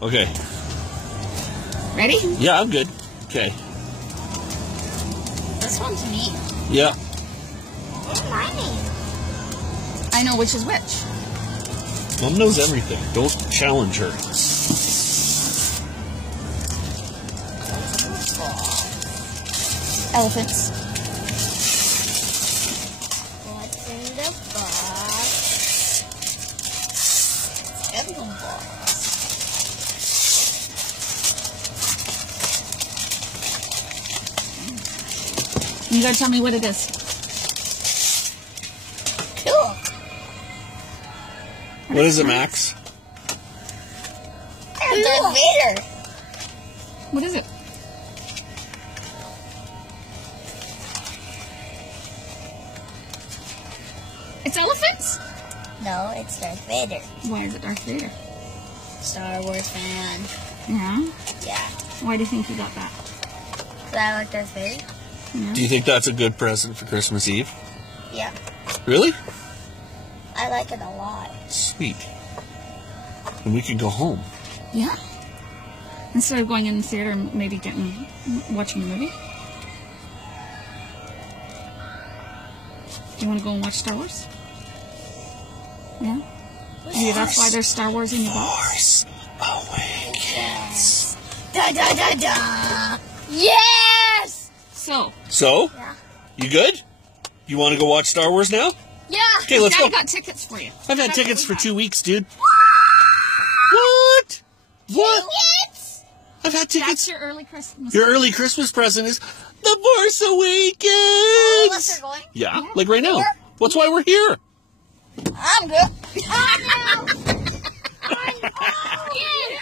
Okay. Ready? Yeah, I'm good. Okay. This one's me. Yeah. What's my name? I know which is which. Mom knows everything. Don't challenge her. Elephants. What's in the box? In the box. You gotta tell me what it is. Cool. What is it, Max? Darth Vader. What is it? It's elephants? No, it's Darth Vader. Why is it Darth Vader? Star Wars fan. Yeah? Yeah. Why do you think you got that? Cause I like Darth Vader. Yeah. Do you think that's a good present for Christmas Eve? Yeah. Really? I like it a lot. Sweet. And we could go home. Yeah. Instead of going in the theater and maybe watching a movie. Do you want to go and watch Star Wars? Yeah? Maybe that's why there's Star Wars in your box. Force Awakens. Da da da da. Yes. So, Yeah. You good? You want to go watch Star Wars now? Yeah. Okay, let's Daddy go. got tickets for you. I've had That's tickets what for we 2 got. weeks, dude. What? What? Tickets. I've had That's tickets. your early Christmas. Your early Christmas present is The Force Awakens. All of us are going. Yeah, like right now. That's why we're here. I'm good. Oh no. Yeah.